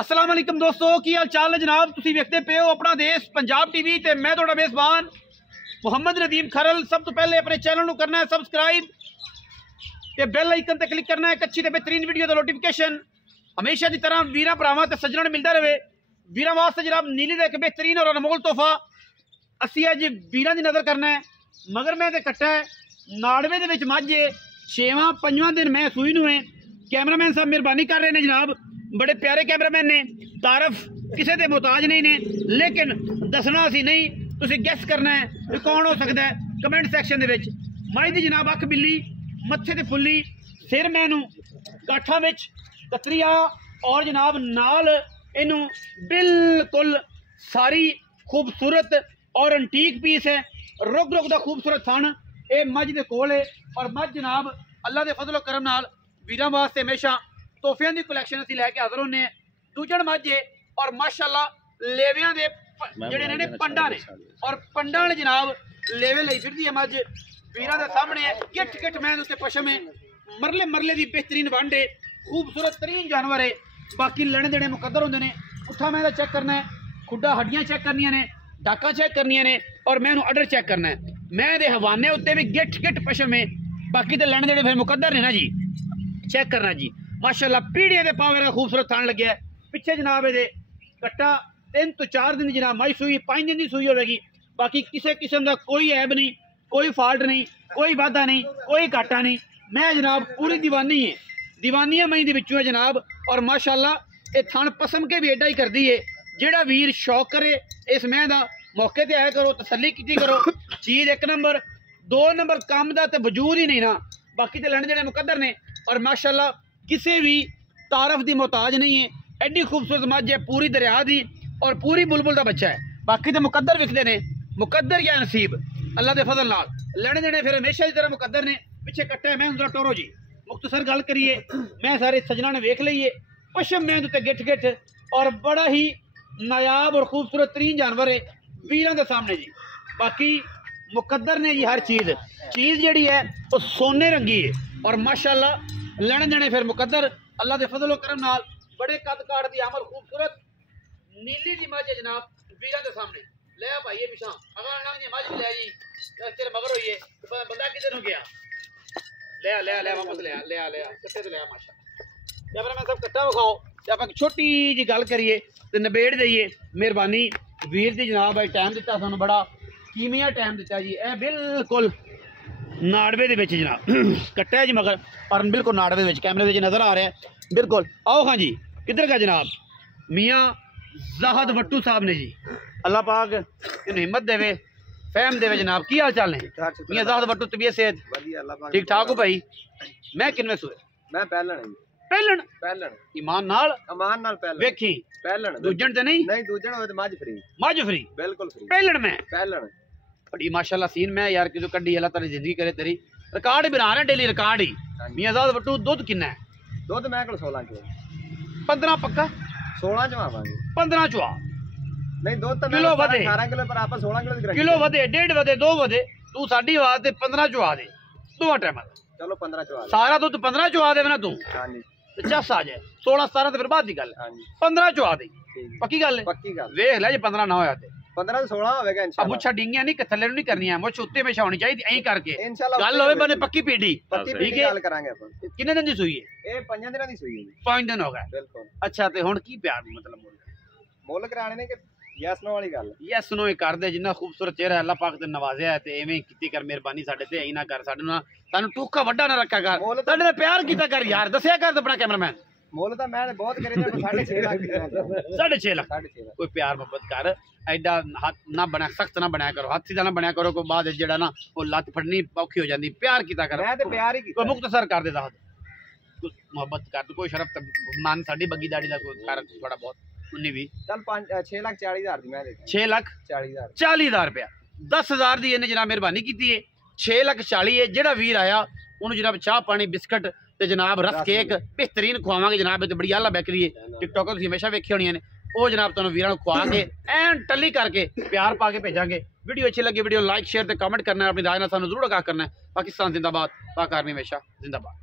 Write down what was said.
अस्सलाम वालेकुम दोस्तों, की हाल चाल है जनाब। तुसीं वेखदे पे हो अपना देश पंजाब टीवी ते मैं तुहाडा मेज़बान मुहम्मद नदीम खरल। सब तो पहले अपने चैनल नूं करना है सबसक्राइब ते बेल आइकन ते क्लिक करना है एक अच्छी ते बेहतरीन वीडियो दा नोटिफिकेशन हमेशा की तरह वीरां भरावां ते सज्जणां नूं मिलदा रहे। वीरां वास्ते जनाब नीली दा एक बेहतरीन और अनमोल तोहफा असीं अज वीरां दी नज़र करना है। मगर मैं ते कट्टा है नाड़वे दे विच मझ 6वां 5वां दिन मैं सूई नूं है। कैमरामैन साहब मेहरबानी कर रहे हैं जनाब, बड़े प्यारे कैमरामैन ने, तारफ किसी के मुहताज नहीं ने, लेकिन दसना असी नहीं, तुसीं गैस करना है कि कौन हो सकता है कमेंट सैक्शन दे विच। माई दी जनाब अख बिल्ली, मत्थे ते फुल्ली, सिर मैनू गाठा विच कतरिया और जनाब नाल इनू बिल्कुल सारी खूबसूरत और अंटीक पीस है। रुक रुक दा खूबसूरत थन ये मझ दे कोल है। और मझ जनाब अल्लाह के फजलो करम नाल वीरां वास्ते हमेशा तोहफियां की कलैक्शन असीं लैके हाज़र होने। दूजण मझ है और माशाअल्लाह लेवियां दे जिहड़े ने पंडा ने और पंडा वाले जनाब लेवे लई फिरदी है मझ वीरां दे सामने है। गिठ गिठ मैन उत्ते पशम है, मरले मरले दी बेहतरीन वंड है, खूबसूरत तरीन जानवर है। बाकी लेने देने मुकद्दर होंदे ने। उठा मैं चेक करना है, खुड्डा हड्डियां चेक करनियां ने, डाका चेक करनियां ने और मैनू अडर चेक करना है। मैं दे हवाने उत्ते भी गिठ गिठ पशम है। बाकी तो लेने देने फिर मुकद्दर ने ना जी, चेक करना जी। माशाअल्लाह पीढ़िया के पावर का खूबसूरत थान लगे है। पिछे जनाब ये कट्टा 3 तो 4 दिन जनाब माई सूई 5 दिन की सूई होगी। बाकी किसी किस्म का कोई ऐब नहीं, कोई फॉल्ट नहीं, कोई वाधा नहीं, कोई घाटा नहीं। मैं जनाब पूरी दीवानी है, दीवानिया मई के विचों है जनाब। और माशाअल्लाह ये थान पसम के भी एडा ही करती है। जेड़ा वीर शौक करे इस मैं का मौके पर आया करो, तसली की करो। चीज़ 1 नंबर, 2 नंबर काम का तो वजूद ही नहीं ना। बाकी तो लेने देने मुकद्दर ने और माशाअल्लाह किसी भी तारफ की मोहताज नहीं है। एडी खूबसूरत मझ है, पूरी दरिया की और पूरी बुलबुल का बच्चा है। बाकी तो मुकद्दर विकते ने, मुकद्दर या नसीब अल्लाह के फजल नाल लेने देने फिर हमेशा की तरह मुकद्दर ने। पिछे कट्टा है मैं उधर टोरो जी। मुख्तसर गल करिए, मैं सारे सजना ने वेख लीए पशम मैं उत्ते गिठ गिठ और बड़ा ही नायाब और खूबसूरत तरीन जानवर है वीरां के सामने जी। बाकी मुकद्दर ने जी हर चीज़ चीज़ जी है वो सोने रंगी है और माशाअल्लाह लेने देने फिर मुकद्दर अल्लाह के फजलो करम नाल बड़े कद काट दी अमल खूबसूरत नीली दी मझ जनाब वीरां के सामने ले आ भाई। पिछा अगर लंघ जी मझ भी लै जी, तेरे मगर होइए बंदा किधर हो गया, ले आ ले आ ले आ वापस ले आ ले आ ले आ कट्टे तो ले आ। माशाअल्लाह जब मैं सब कट्टा विखाओ तो आप छोटी जी गल करिए तो नबेड़ दईए। मेहरबानी वीर दी जनाब टाइम दिता सानू, बड़ा कीमिया टाइम दिता जी। ए बिल्कुल नाड़वे दे विच जनाब कट्टा है जी मगर और बिल्कुल नाड़वे विच कैमरे विच नज़र आ रहा है बिल्कुल। आओ हाँ जी किधर का जनाब मियाँ ज़ाहद वट्टू साहब ने जी। अल्लाह पाक इन्हें हिम्मत देवे, फहम देवे जनाब। की हाल चाल ने मियाँ ज़ाहद वट्टू, तबीयत सेहत ठीक ठाक हो भाई? मैं किनवे सूए? मैं पहलन पहलन पहलन ईमान नाल अमान नाल पहलन वेखी पहलन दूजन ते नहीं नहीं दूजन होवे ते मज फ्री बिल्कुल फ्री पहलन में पहलन बड़ी माशाल्लाह सीन में यार कितो कड्डी अल्लाह ताला जिंदगी करे तेरी। रिकॉर्ड ही बना रहे डेली रिकॉर्ड ही। मियां ज़ाहद वट्टू दुध किन्ना है? दुध मैं कोल 16 किलो 15 पक्का 16 चवावांगे 15 चवा नहीं दुध तो किलो वधे 18 किलो पर आप 16 किलो दी गारंटी किलो वधे 1.5 वधे 2 वधे तू साडी आवाज ते 15 चवा दे दो टाइम चलो 15 चवा सारा दुध 15 चवा दे ना तू। हां जी ते चस आ जाए 16 17 ते फिर बाद दी गल। हां जी 15 चवा दे पक्की गल है, पक्की गल वेख ले जे 15 ना होया ते 15 से 16 होवेगा इंशाल्लाह। मुछा डिंगियां नहीं थल्ले नहीं करनी है, मुछ उत्ते में होनी चाहिए ऐ करके इंशाल्लाह गल होवे बने पक्की पीडी ठीक है। गल करांगे अपन कितने दिन दी सूई है? ए 5 दिनां दी सूई है। 5 दिन हो गए बिल्कुल। अच्छा ते हुन की प्यार मतलब मोल कराने ने कि यस नो वाली गल यस नो ही कर दे। जिन्ना खूबसूरत चेहरा अल्लाह पाक ते नवाज़िया है ते एवें कीती कर मेहरबानी साडे ते ऐ ना कर, साडू ना सानू टूका वड्डा ना रखा कर, साडे ते प्यार कीता कर यार, दसया कर अपना कैमरामैन। मोल तो मैं बहुत करे 6.5 लाख 6.5 लाख कोई प्यार मोहब्बत कर, एडा हाथ ना बना सख्त ना बनाया करो, हाथी का ना बनाया करो कोई बाद जेड़ा ना वो लत फड़नी औखी हो जाती। प्यार कीता कर, मैं ते प्यार ही कीता। कोई मुख्तसर कर दे साहब मोहब्बत कर, कोई शरफ मान साडी बग्गी दाड़ी दा कोई कर थोड़ा बहुत 19 20 चल 6,40,000 दी मैं दे 6,40,000 रुपया 10,000 दी इन्हें जनाब मेहरबानी की है। 6,40,000 है। जेड़ा वीर आया उन्होंने जनाब चाह पानी बिस्कट ते जनाब रस केक बेहतरीन खुआवांगे जनाब। ते बड़ी आला बेकरी है, टिकटॉक तुसीं हमेशा वेखी होनी ने। वो जनाब तुहानूं वीरां नूं खुआ के एन टल्ली करके प्यार पा के भेजांगे। वीडियो अच्छी लगी वीडियो लाइक शेयर ते कमेंट करना है, अपनी राय नाल सानूं जरूर आगाह करना है। पाकिस्तान जिंदाबाद, पाक आर्मी हमेशा जिंदाबाद।